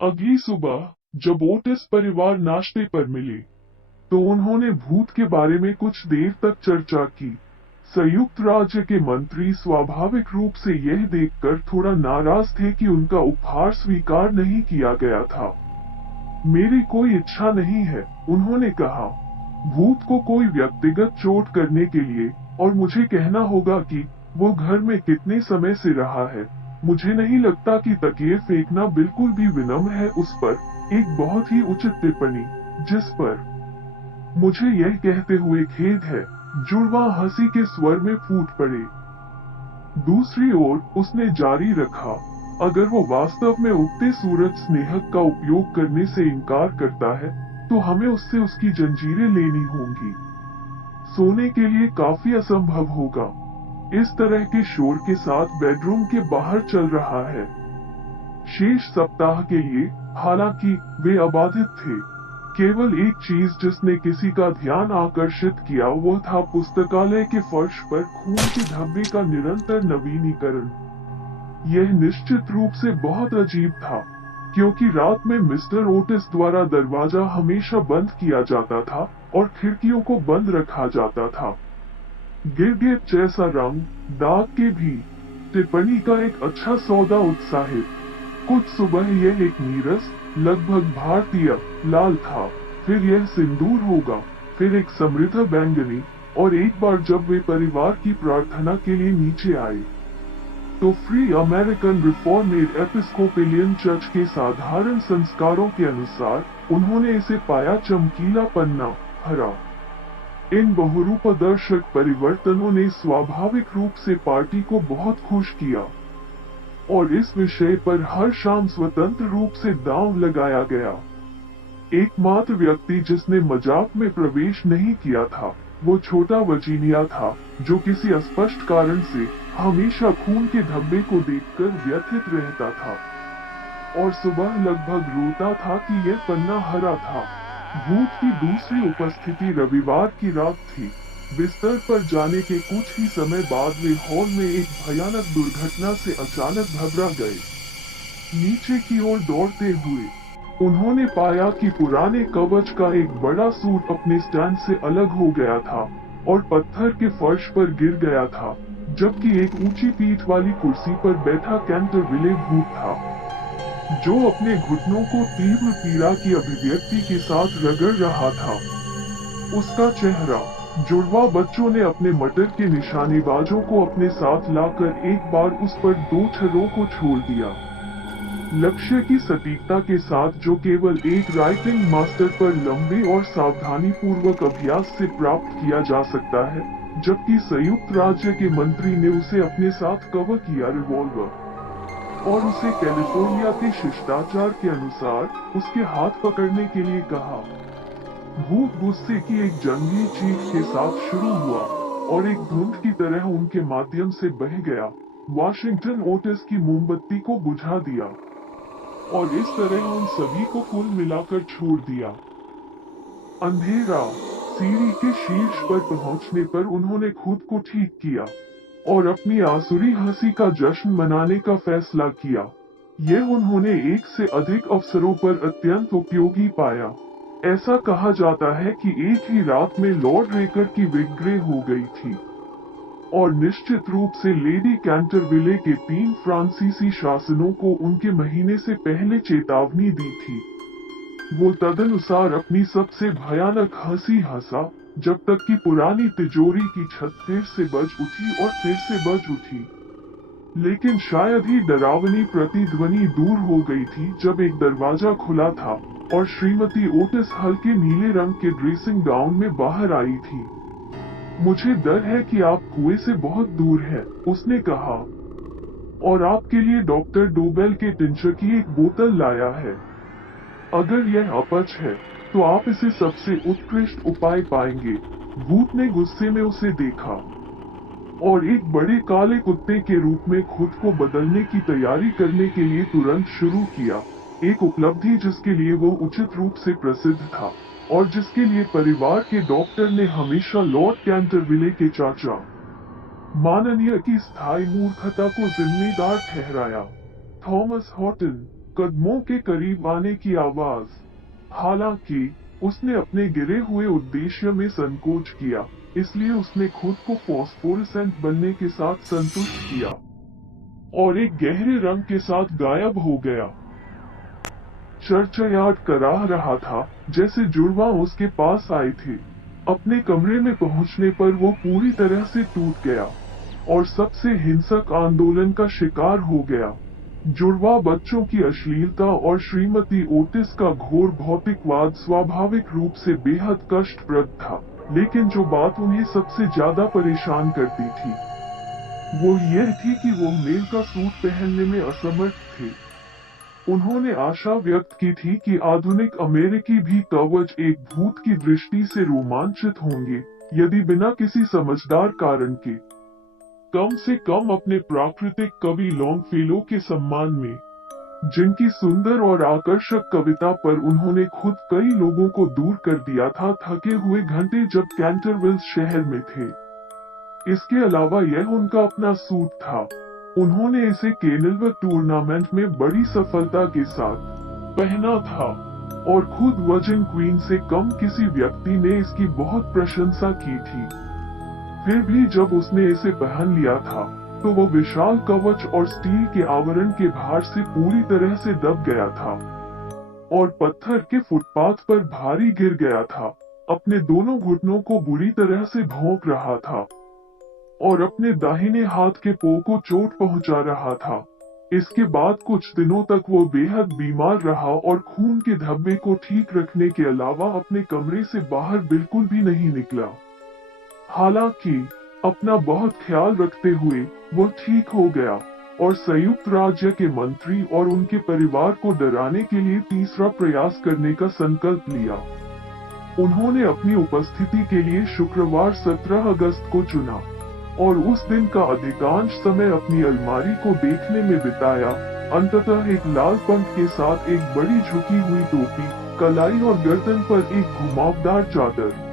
अगली सुबह जब ओटिस परिवार नाश्ते पर मिले, तो उन्होंने भूत के बारे में कुछ देर तक चर्चा की। संयुक्त राज्य के मंत्री स्वाभाविक रूप से यह देखकर थोड़ा नाराज थे कि उनका उपहार स्वीकार नहीं किया गया था। मेरी कोई इच्छा नहीं है, उन्होंने कहा, भूत को कोई व्यक्तिगत चोट करने के लिए, और मुझे कहना होगा कि वो घर में कितने समय से रहा है। मुझे नहीं लगता कि तकिए फेंकना बिल्कुल भी विनम्र है। उस पर एक बहुत ही उचित टिप्पणी, जिस पर मुझे यह कहते हुए खेद है, जुड़वा हंसी के स्वर में फूट पड़े। दूसरी ओर उसने जारी रखा, अगर वो वास्तव में उगते सूरज स्नेहक का उपयोग करने से इनकार करता है, तो हमें उससे उसकी जंजीरें लेनी होंगी। सोने के लिए काफी असंभव होगा। इस तरह के शोर के साथ बेडरूम के बाहर चल रहा है। शेष सप्ताह के लिए, हालांकि वे अबाधित थे। केवल एक चीज जिसने किसी का ध्यान आकर्षित किया वो था पुस्तकालय के फर्श पर खून के धब्बे का निरंतर नवीनीकरण। यह निश्चित रूप से बहुत अजीब था, क्योंकि रात में मिस्टर ओटिस द्वारा दरवाजा हमेशा बंद किया जाता था और खिड़कियों को बंद रखा जाता था। गिरगिट जैसा रंग, दाग के भी टिप्पणी का एक अच्छा सौदा उत्साहित। कुछ सुबह यह एक नीरस, लगभग भारतीय लाल था, फिर यह सिंदूर होगा, फिर एक समृद्ध बैंगनी, और एक बार जब वे परिवार की प्रार्थना के लिए नीचे आए, तो फ्री अमेरिकन रिफॉर्मेड एपिस्कोपेलियन चर्च के साधारण संस्कारों के अनुसार उन्होंने इसे पाया चमकीला पन्ना हरा। इन बहुरूपदर्शक परिवर्तनों ने स्वाभाविक रूप से पार्टी को बहुत खुश किया, और इस विषय पर हर शाम स्वतंत्र रूप से दांव लगाया गया। एकमात्र व्यक्ति जिसने मजाक में प्रवेश नहीं किया था, वो छोटा वर्जीनिया था, जो किसी अस्पष्ट कारण से हमेशा खून के धब्बे को देखकर व्यथित रहता था, और सुबह लगभग रोता था कि यह पन्ना हरा था। भूत की दूसरी उपस्थिति रविवार की रात थी। बिस्तर पर जाने के कुछ ही समय बाद वे हॉल में एक भयानक दुर्घटना से अचानक घबरा गए। नीचे की ओर दौड़ते हुए उन्होंने पाया कि पुराने कवच का एक बड़ा सूट अपने स्टैंड से अलग हो गया था और पत्थर के फर्श पर गिर गया था, जबकि एक ऊंची पीठ वाली कुर्सी पर बैठा कैंटरविले भूत था, जो अपने घुटनों को तीव्र पीड़ा की अभिव्यक्ति के साथ रगड़ रहा था। उसका चेहरा, जुड़वा बच्चों ने अपने मटर के निशानेबाजों को अपने साथ लाकर एक बार उस पर 2 छर्रों को छोड़ दिया। लक्ष्य की सटीकता के साथ, जो केवल एक राइटिंग मास्टर पर लंबे और सावधानी पूर्वक अभ्यास से प्राप्त किया जा सकता है, जबकि संयुक्त राज्य के मंत्री ने उसे अपने साथ कवर किया रिवॉल्वर, और उसे कैलिफोर्निया के शिष्टाचार के अनुसार उसके हाथ पकड़ने के लिए कहा। भूत गुस्से की एक जंगली चीख के साथ शुरू हुआ और एक धुंध की तरह उनके माध्यम से बह गया, वाशिंगटन ओटिस की मोमबत्ती को बुझा दिया, और इस तरह उन सभी को कुल मिलाकर छोड़ दिया। अंधेरा। सीढ़ी के शीर्ष पर पहुंचने पर उन्होंने खुद को ठीक किया और अपनी आसुरी हंसी का जश्न मनाने का फैसला किया। यह उन्होंने एक से अधिक अवसरों पर अत्यंत उपयोगी पाया। ऐसा कहा जाता है कि एक ही रात में लॉर्ड रेकर की विग्रह हो गई थी, और निश्चित रूप से लेडी कैंटरविले के 3 फ्रांसीसी शासनों को उनके महीने से पहले चेतावनी दी थी। वो तदनुसार अपनी सबसे भयानक हंसी हंसा, जब तक कि पुरानी तिजोरी की छत फिर से बज उठी और फिर से बज उठी। लेकिन शायद ही डरावनी प्रतिध्वनि दूर हो गई थी जब एक दरवाजा खुला था और श्रीमती ओटिस हल्के नीले रंग के ड्रेसिंग गाउन में बाहर आई थी। मुझे डर है कि आप कुएं से बहुत दूर हैं, उसने कहा, और आपके लिए डॉक्टर डोबेल के टिंचर की एक बोतल लाया है। अगर यह अपच है, तो आप इसे सबसे उत्कृष्ट उपाय पाएंगे। भूत ने गुस्से में उसे देखा और एक बड़े काले कुत्ते के रूप में खुद को बदलने की तैयारी करने के लिए तुरंत शुरू किया, एक उपलब्धि जिसके लिए वो उचित रूप से प्रसिद्ध था और जिसके लिए परिवार के डॉक्टर ने हमेशा लॉर्ड कैंटरविले के चाचा माननीय की स्थायी मूर्खता को जिम्मेदार ठहराया। Thomas Horton. कदमों के करीब आने की आवाज। हालांकि उसने अपने गिरे हुए उद्देश्य में संकोच किया, इसलिए उसने खुद को फॉस्फोरेसेंट बनने के साथ संतुष्ट किया और एक गहरे रंग के साथ गायब हो गया। चर्चयाट कराह रहा था जैसे जुड़वा उसके पास आए थे। अपने कमरे में पहुंचने पर वो पूरी तरह से टूट गया और सबसे हिंसक आंदोलन का शिकार हो गया। जुड़वा बच्चों की अश्लीलता और श्रीमती ओटिस का घोर भौतिकवाद स्वाभाविक रूप से बेहद कष्टप्रद था, लेकिन जो बात उन्हें सबसे ज्यादा परेशान करती थी वो यह थी कि वो मेल का सूट पहनने में असमर्थ थे। उन्होंने आशा व्यक्त की थी कि आधुनिक अमेरिकी भी कवच एक भूत की दृष्टि से रोमांचित होंगे, यदि बिना किसी समझदार कारण के, कम से कम अपने प्राकृतिक कवि लॉन्गफेलो के सम्मान में, जिनकी सुंदर और आकर्षक कविता पर उन्होंने खुद कई लोगों को दूर कर दिया था थके हुए घंटे जब कैंटरविल्स शहर में थे। इसके अलावा यह उनका अपना सूट था। उन्होंने इसे केनिलवर टूर्नामेंट में बड़ी सफलता के साथ पहना था और खुद वर्जिन क्वीन से कम किसी व्यक्ति ने इसकी बहुत प्रशंसा की थी। फिर भी जब उसने इसे पहन लिया था तो वो विशाल कवच और स्टील के आवरण के भार से पूरी तरह से दब गया था और पत्थर के फुटपाथ पर भारी गिर गया था। अपने दोनों घुटनों को बुरी तरह से भौंक रहा था और अपने दाहिने हाथ के पांव को चोट पहुंचा रहा था। इसके बाद कुछ दिनों तक वो बेहद बीमार रहा और खून के धब्बे को ठीक रखने के अलावा अपने कमरे से बाहर बिल्कुल भी नहीं निकला। हालांकि अपना बहुत ख्याल रखते हुए वो ठीक हो गया और संयुक्त राज्य के मंत्री और उनके परिवार को डराने के लिए तीसरा प्रयास करने का संकल्प लिया। उन्होंने अपनी उपस्थिति के लिए शुक्रवार 17 अगस्त को चुना और उस दिन का अधिकांश समय अपनी अलमारी को देखने में बिताया। अंततः एक लाल पंख के साथ एक बड़ी झुकी हुई टोपी, कलाई और गर्दन पर एक घुमावदार चादर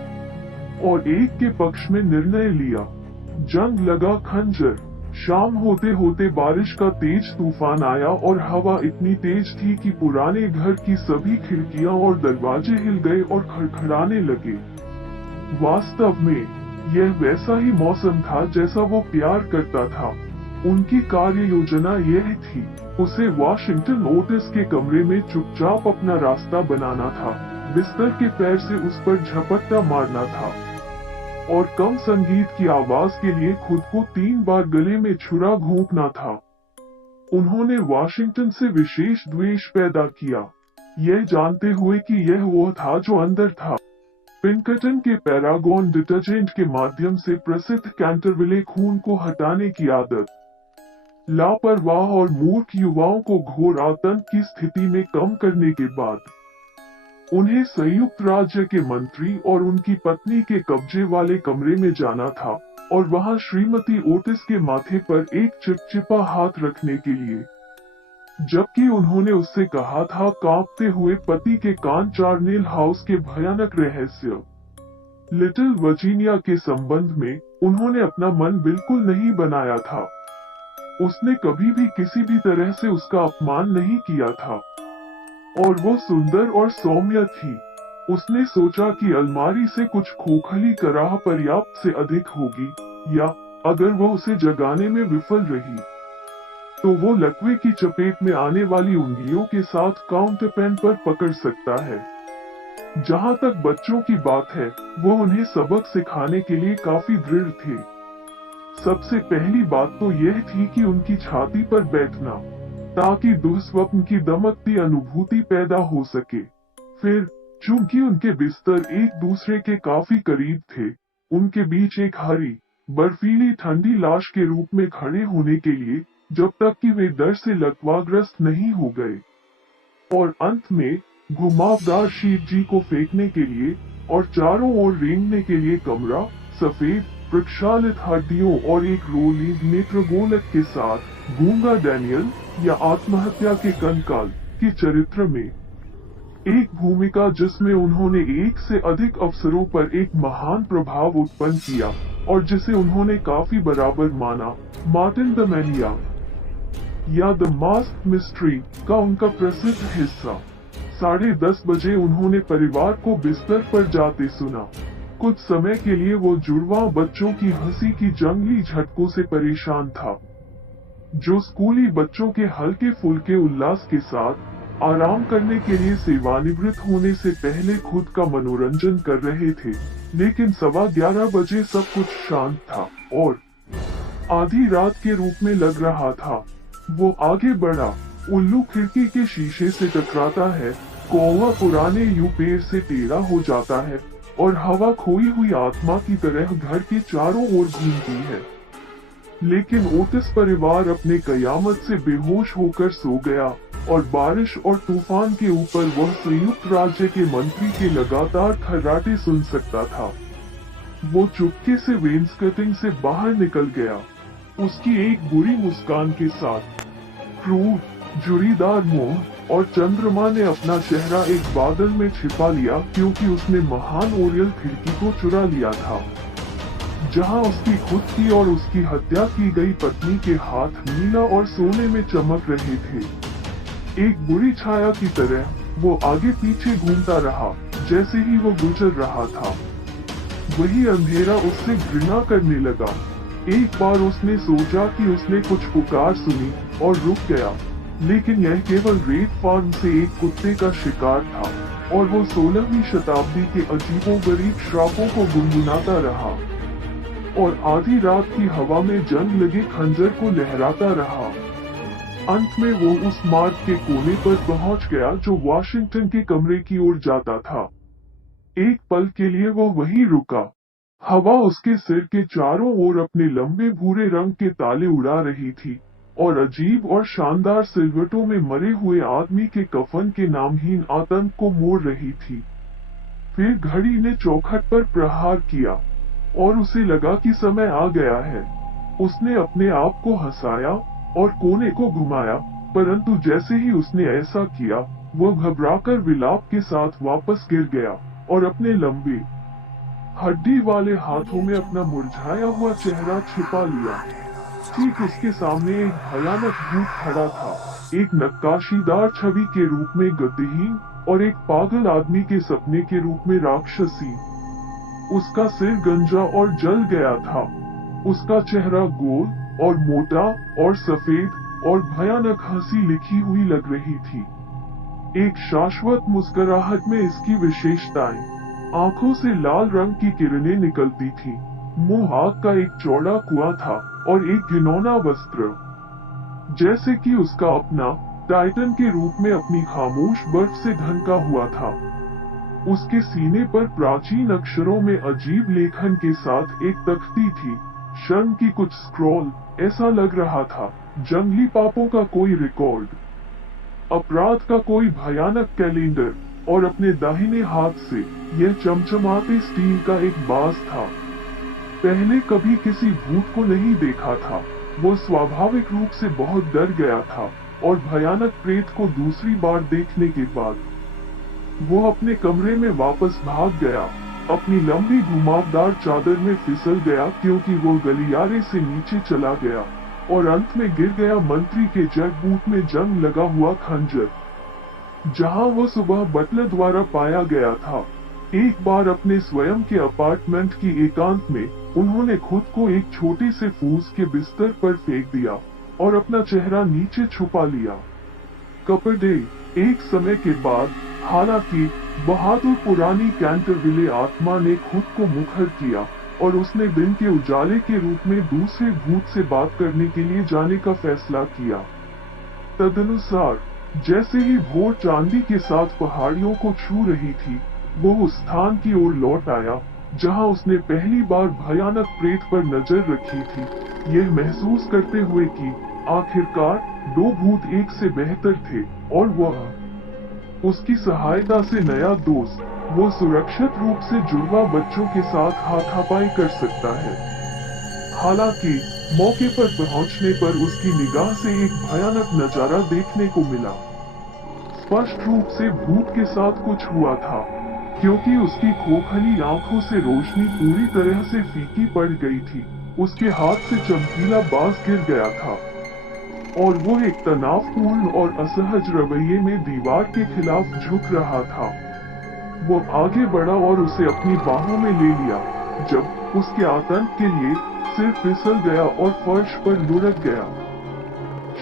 और एक के पक्ष में निर्णय लिया। जंग लगा खंजर। शाम होते होते बारिश का तेज तूफान आया और हवा इतनी तेज थी कि पुराने घर की सभी खिड़कियां और दरवाजे हिल गए और खड़खड़ाने लगे। वास्तव में यह वैसा ही मौसम था जैसा वो प्यार करता था। उनकी कार्य योजना यह थी, उसे वाशिंगटन ओटिस के कमरे में चुपचाप अपना रास्ता बनाना था, बिस्तर के पैर से उस पर झपट्टा मारना था और कम संगीत की आवाज के लिए खुद को 3 बार गले में छुरा घोंपना था। उन्होंने वाशिंगटन से विशेष द्वेष पैदा किया, यह जानते हुए कि यह वो था जो अंदर था। पिनकटन के पैरागॉन डिटर्जेंट के माध्यम से प्रसिद्ध कैंटरविले खून को हटाने की आदत, लापरवाह और मूर्ख युवाओं को घोर आतंक की स्थिति में कम करने के बाद, उन्हें संयुक्त राज्य के मंत्री और उनकी पत्नी के कब्जे वाले कमरे में जाना था और वहां श्रीमती ओटिस के माथे पर एक चिपचिपा हाथ रखने के लिए, जबकि उन्होंने उससे कहा था कांपते हुए पति के कान चार्नेल हाउस के भयानक रहस्य लिटिल वर्जीनिया के संबंध में उन्होंने अपना मन बिल्कुल नहीं बनाया था। उसने कभी भी किसी भी तरह से उसका अपमान नहीं किया था और वो सुंदर और सौम्य थी। उसने सोचा कि अलमारी से कुछ खोखली कराह पर्याप्त से अधिक होगी, या अगर वो उसे जगाने में विफल रही तो वो लकवे की चपेट में आने वाली उंगलियों के साथ काउंटरपेन पर पकड़ सकता है। जहाँ तक बच्चों की बात है, वो उन्हें सबक सिखाने के लिए काफी दृढ़ थे। सबसे पहली बात तो यह थी कि उनकी छाती पर बैठना, ताकि दुःस्वप्न की दमकती अनुभूति पैदा हो सके। फिर चूंकि उनके बिस्तर एक दूसरे के काफी करीब थे, उनके बीच एक हरी, बर्फीली ठंडी लाश के रूप में खड़े होने के लिए, जब तक कि वे डर से लकवाग्रस्त नहीं हो गए। और अंत में घुमावदार शीत जी को फेंकने के लिए और चारों ओर रेंगने के लिए कमरा, सफेद प्रक्षालित हड्डियों और एक रोली नेत्रगोलक के साथ गूंगा डैनियल या आत्महत्या के कंकाल के चरित्र में एक भूमिका जिसमें उन्होंने एक से अधिक अवसरों पर एक महान प्रभाव उत्पन्न किया और जिसे उन्होंने काफी बराबर माना, मार्टिन द मैनिया। या द मास्क मिस्ट्री का उनका प्रसिद्ध हिस्सा। 10:30 बजे उन्होंने परिवार को बिस्तर पर जाते सुना। कुछ समय के लिए वो जुड़वा बच्चों की हंसी की जंगली झटकों से परेशान था, जो स्कूली बच्चों के हल्के फुल्के उल्लास के साथ आराम करने के लिए सेवानिवृत्त होने से पहले खुद का मनोरंजन कर रहे थे। लेकिन 11:15 बजे सब कुछ शांत था और आधी रात के रूप में लग रहा था। वो आगे बढ़ा। उल्लू खिड़की के शीशे से टकराता है, कौवा पुराने पेड़ से टेढ़ा हो जाता है और हवा खोई हुई आत्मा की तरह घर के चारों ओर घूमती है। लेकिन ओटिस परिवार अपने कयामत से बेहोश होकर सो गया और बारिश और तूफान के ऊपर वह संयुक्त राज्य के मंत्री के लगातार खर्राटे सुन सकता था। वो चुपके से वेन्सकटिंग से बाहर निकल गया, उसकी एक बुरी मुस्कान के साथ। क्रूर, जुड़ीदार मुंह और चंद्रमा ने अपना चेहरा एक बादल में छिपा लिया, क्योंकि उसने महान ओरियल खिड़की को चुरा लिया था, जहां उसकी खुद की और उसकी हत्या की गई पत्नी के हाथ नीला और सोने में चमक रहे थे। एक बुरी छाया की तरह वो आगे पीछे घूमता रहा जैसे ही वो गुजर रहा था। वही अंधेरा उससे घृणा करने लगा। एक बार उसने सोचा कि उसने कुछ पुकार सुनी और रुक गया, लेकिन यह केवल रेत फार्म से एक कुत्ते का शिकार था और वो 16वीं शताब्दी के अजीबोगरीब श्रापों को गुनगुनाता रहा और आधी रात की हवा में जंग लगे खंजर को लहराता रहा। अंत में वो उस मार्ग के कोने पर पहुंच गया जो वाशिंगटन के कमरे की ओर जाता था। एक पल के लिए वो वहीं रुका। हवा उसके सिर के चारों ओर अपने लंबे भूरे रंग के ताले उड़ा रही थी और अजीब और शानदार सिलवटों में मरे हुए आदमी के कफन के नामहीन आतंक को मोड़ रही थी। फिर घड़ी ने चौखट पर प्रहार किया और उसे लगा कि समय आ गया है। उसने अपने आप को हंसाया और कोने को घुमाया, परंतु जैसे ही उसने ऐसा किया, वह घबराकर विलाप के साथ वापस गिर गया और अपने लंबे हड्डी वाले हाथों में अपना मुरझाया हुआ चेहरा छिपा लिया। ठीक उसके सामने एक भयानक भूत खड़ा था, एक नक्काशीदार छवि के रूप में गतिहीन और एक पागल आदमी के सपने के रूप में राक्षसी। उसका सिर गंजा और जल गया था। उसका चेहरा गोल और मोटा और सफेद और भयानक हंसी लिखी हुई लग रही थी। एक शाश्वत मुस्कुराहट में इसकी विशेषताएं, आंखों से लाल रंग की किरणें निकलती थी, मुंह आग का एक चौड़ा कुआं था और एक घिनौना वस्त्र, जैसे कि उसका अपना टाइटन के रूप में अपनी खामोश बर्फ से ढंका हुआ था। उसके सीने पर प्राचीन अक्षरों में अजीब लेखन के साथ एक तख्ती थी, शर्म की कुछ स्क्रॉल। ऐसा लग रहा था जंगली पापों का कोई रिकॉर्ड, अपराध का कोई भयानक कैलेंडर, और अपने दाहिने हाथ से यह चमचमाते स्टील का एक बाज था। पहले कभी किसी भूत को नहीं देखा था। वो स्वाभाविक रूप से बहुत डर गया था और भयानक प्रेत को दूसरी बार देखने के बाद वो अपने कमरे में वापस भाग गया, अपनी लंबी घुमावदार चादर में फिसल गया, क्योंकि वो गलियारे से नीचे चला गया और अंत में गिर गया मंत्री के जगबूट में जंग लगा हुआ खंजर, जहां वो सुबह बटलर द्वारा पाया गया था। एक बार अपने स्वयं के अपार्टमेंट की एकांत में उन्होंने खुद को एक छोटे से फूस के बिस्तर पर फेंक दिया और अपना चेहरा नीचे छुपा लिया। कपड़े एक समय के बाद, हालांकि बहादुर पुरानी कैंटरविले आत्मा ने खुद को मुखर किया और उसने दिन के उजाले के रूप में दूसरे भूत से बात करने के लिए जाने का फैसला किया। तदनुसार जैसे ही भोर चांदी के साथ पहाड़ियों को छू रही थी, वो उस स्थान की ओर लौट आया जहां उसने पहली बार भयानक प्रेत पर नजर रखी थी, यह महसूस करते हुए कि आखिरकार दो भूत एक से बेहतर थे और वह उसकी सहायता से नया दोस्त, वो सुरक्षित रूप से जुड़वा बच्चों के साथ हाथापाई कर सकता है। हालांकि मौके पर पहुंचने पर उसकी निगाह से एक भयानक नजारा देखने को मिला। स्पष्ट रूप से भूत के साथ कुछ हुआ था, क्योंकि उसकी खोखली आंखों से रोशनी पूरी तरह से फीकी पड़ गई थी। उसके हाथ से चमकीला बांस गिर गया था। और वो एक तनावपूर्ण और असहज रवैये में दीवार के खिलाफ झुक रहा था। वो आगे बढ़ा और उसे अपनी बाहों में ले लिया, जब उसके आतंक के लिए सिर फिसल गया और फर्श पर लुढ़क गया।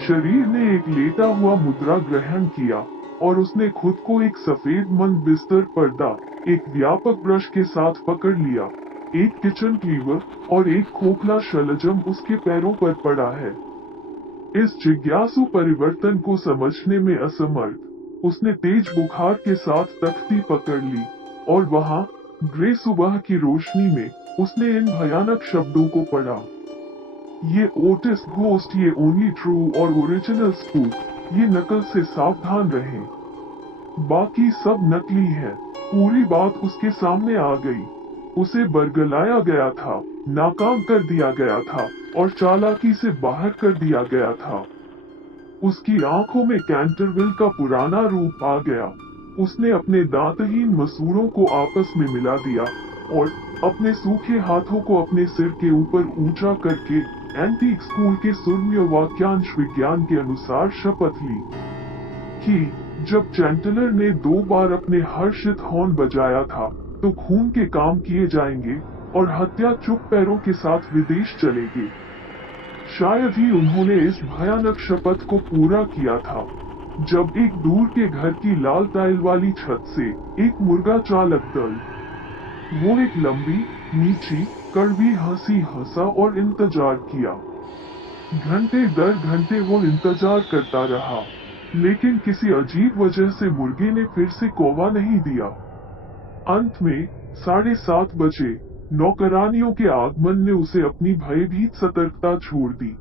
शरीर ने एक लेटा हुआ मुद्रा ग्रहण किया और उसने खुद को एक सफेद मंद बिस्तर पर्दा, एक व्यापक ब्रश के साथ पकड़ लिया। एक किचन क्लीवर और एक खोखला शलजम उसके पैरों पर पड़ा है। इस जिज्ञासु परिवर्तन को समझने में असमर्थ, उसने तेज बुखार के साथ तख्ती पकड़ ली और वहां ग्रे सुबह की रोशनी में उसने इन भयानक शब्दों को पढ़ा। ये ओटिस घोस्ट, ये ओनली ट्रू और ओरिजिनल स्पूक, ये नकल से सावधान रहें। बाकी सब नकली है। पूरी बात उसके सामने आ गई। उसे बरगलाया गया था, नाकाम कर दिया गया था और चालाकी से बाहर कर दिया गया था। उसकी आंखों में कैंटरविल का पुराना रूप आ गया। उसने अपने दांतहीन मसूड़ों को आपस में मिला दिया और अपने सूखे हाथों को अपने सिर के ऊपर ऊंचा करके एंटीक स्कूल के सुरम्य वाक्यांश विज्ञान के अनुसार शपथ ली कि जब चैंटलर ने 2 बार अपने हर्षित हॉर्न बजाया था तो खून के काम किए जाएंगे और हत्या चुप पैरों के साथ विदेश चलेगी। शायद ही उन्होंने इस भयानक शपथ को पूरा किया था जब एक दूर के घर की लाल टाइल वाली छत से एक मुर्गा चालक दल, वो एक लंबी, नीची, कड़वी हंसी हंसा और इंतजार किया। घंटे दर घंटे वो इंतजार करता रहा, लेकिन किसी अजीब वजह से मुर्गे ने फिर से कौवा नहीं दिया। अंत में 7:30 बजे नौकरानियों के आगमन ने उसे अपनी भयभीत सतर्कता छोड़ दी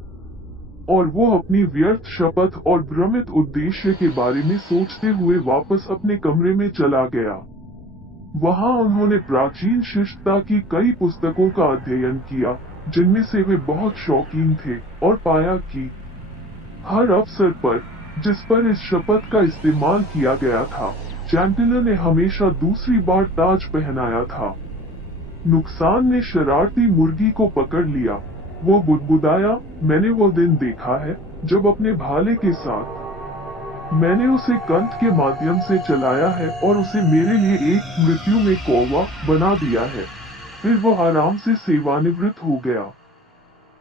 और वो अपनी व्यर्थ शपथ और भ्रमित उद्देश्य के बारे में सोचते हुए वापस अपने कमरे में चला गया। वहां उन्होंने प्राचीन शिष्टता की कई पुस्तकों का अध्ययन किया जिनमें से वे बहुत शौकीन थे और पाया कि हर अवसर पर जिस पर इस शपथ का इस्तेमाल किया गया था, चैंटलर ने हमेशा दूसरी बार ताज पहनाया था। नुकसान ने शरारती मुर्गी को पकड़ लिया। वो बुदबुदाया, मैंने वो दिन देखा है जब अपने भाले के साथ मैंने उसे कंठ के माध्यम से चलाया है और उसे मेरे लिए एक मृत्यु में कौवा बना दिया है। फिर वो आराम से सेवानिवृत्त हो गया।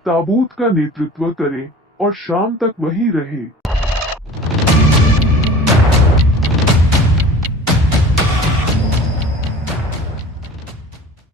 ताबूत का नेतृत्व करें और शाम तक वहीं रहे।